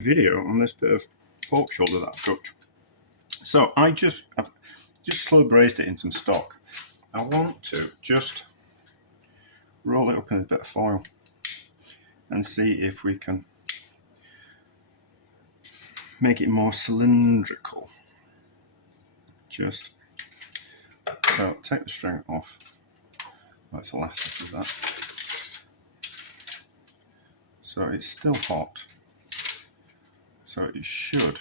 Video on this bit of pork shoulder that I've cooked. So I've just slow braised it in some stock. I want to just roll it up in a bit of foil and see if we can make it more cylindrical. So take the string off. That's elastic of that. So it's still hot. So it should.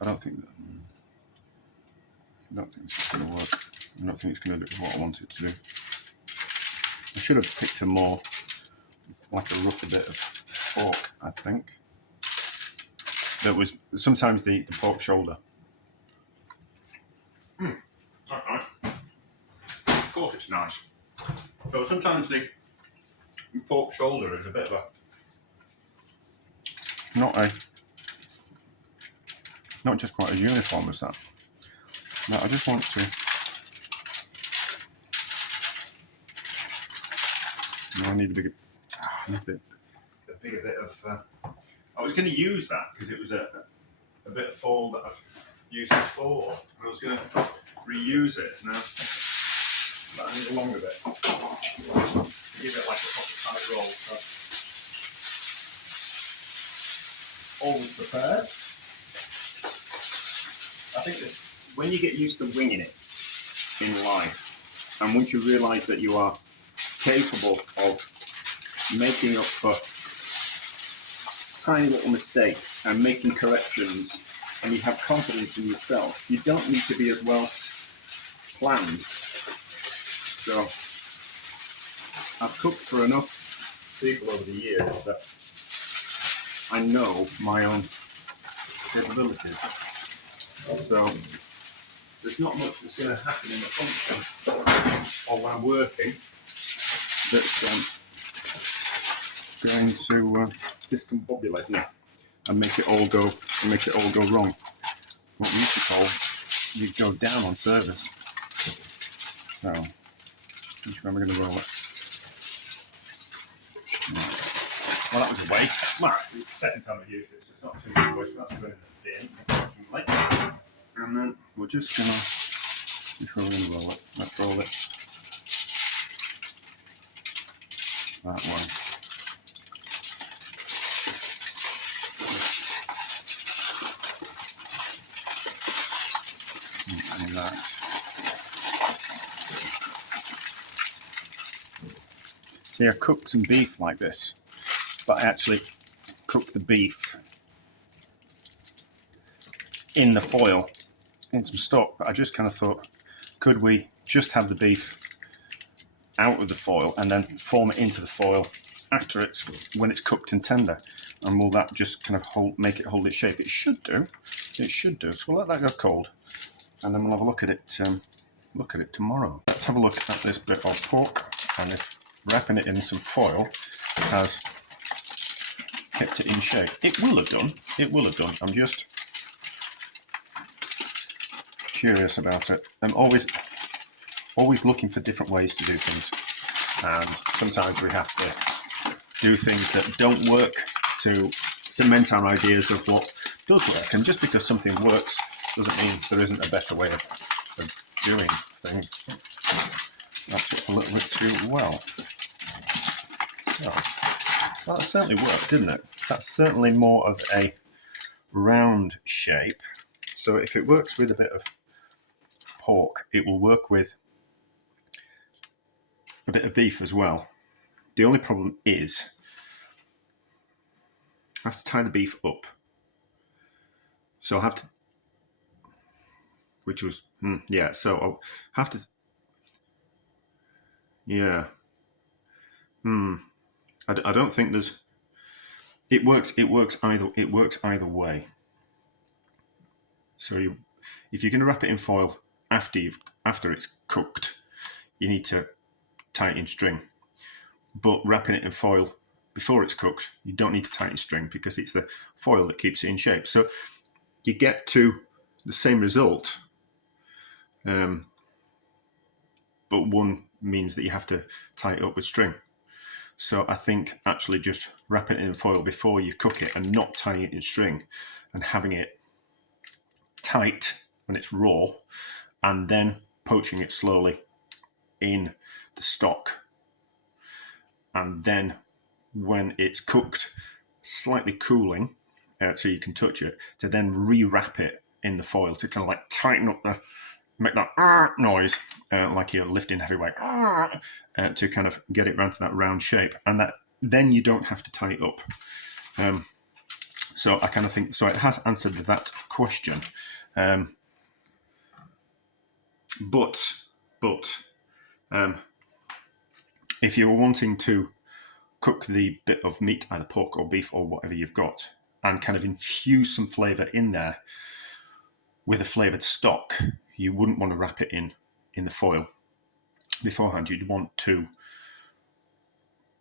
I don't think this is going to work. I don't think it's going to do what I want it to do. I should have picked a more, like a rougher bit of pork, I think. That was sometimes the pork shoulder. Alright. Of course it's nice. So sometimes the pork shoulder is a bit of not just quite as uniform as that. Now I just want to I need a bigger bit of I was going to use that because it was a bit of foil that I've used before. I was going to reuse it now, but I need a longer bit. Give it like a proper tight roll. So always prepared. I think that when you get used to winging it in life, and once you realise that you are capable of making up for tiny little mistakes and making corrections, and you have confidence in yourself, you don't need to be as well planned. So I've cooked for enough people over the years that I know my own capabilities. So there's not much that's going to happen in the function or when I'm working that's going to discombobulate me and make it all go wrong. What we used to call you go down on service. So which way am I going to roll it? Right. Well, that was a waste. Right, it's the second time I've used it, so it's not too much waste, but that's going in the bin, unfortunately. And then we're just going to roll it. Let's roll it that way. And that. See, I cooked some beef like this, but I actually cooked the beef in the foil, in some stock, but I just kind of thought, could we just have the beef out of the foil and then form it into the foil after when it's cooked and tender, and will that just kind of make it hold its shape? It should do. So we'll let that go cold, and then we'll have a look at it tomorrow. Let's have a look at this bit of pork, and if wrapping it in some foil has kept it in shape. It will have done. I'm just curious about it. I'm always looking for different ways to do things, and sometimes we have to do things that don't work to cement our ideas of what does work. And just because something works doesn't mean there isn't a better way of doing things. That's a little bit too well. So that certainly worked, didn't it? That's certainly more of a round shape. So if it works with a bit of pork, it will work with a bit of beef as well. The only problem is I have to tie the beef up. So I'll have to, so I'll have to, I don't think there's, it works either way. So if you're going to wrap it in foil after it's cooked, you need to tie it in string. But wrapping it in foil before it's cooked, you don't need to tie it in string because it's the foil that keeps it in shape. So you get to the same result, but one means that you have to tie it up with string. So I think actually just wrapping it in foil before you cook it and not tying it in string and having it tight when it's raw and then poaching it slowly in the stock, and then when it's cooked, slightly cooling so you can touch it, to then re-wrap it in the foil to kind of like tighten up make that noise like you're lifting heavy weight to kind of get it round to that round shape, and that then you don't have to tie it up. So I kind of think so. It has answered that question, but if you're wanting to cook the bit of meat, either pork or beef or whatever you've got, and kind of infuse some flavour in there with a flavoured stock, you wouldn't want to wrap it in the foil beforehand. You'd want to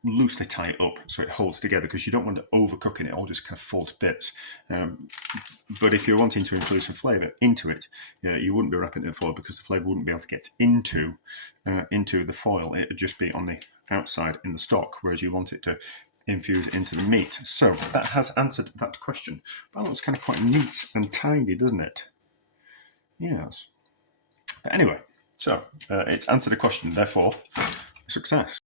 loosely tie it up so it holds together, because you don't want to overcook it. It all just kind of fall to bits. But if you're wanting to infuse some flavour into it, you wouldn't be wrapping it in foil, because the flavour wouldn't be able to get into the foil. It would just be on the outside in the stock, whereas you want it to infuse into the meat. So that has answered that question. That looks kind of quite neat and tidy, doesn't it? Yes. But anyway, so it's answered the question, therefore success.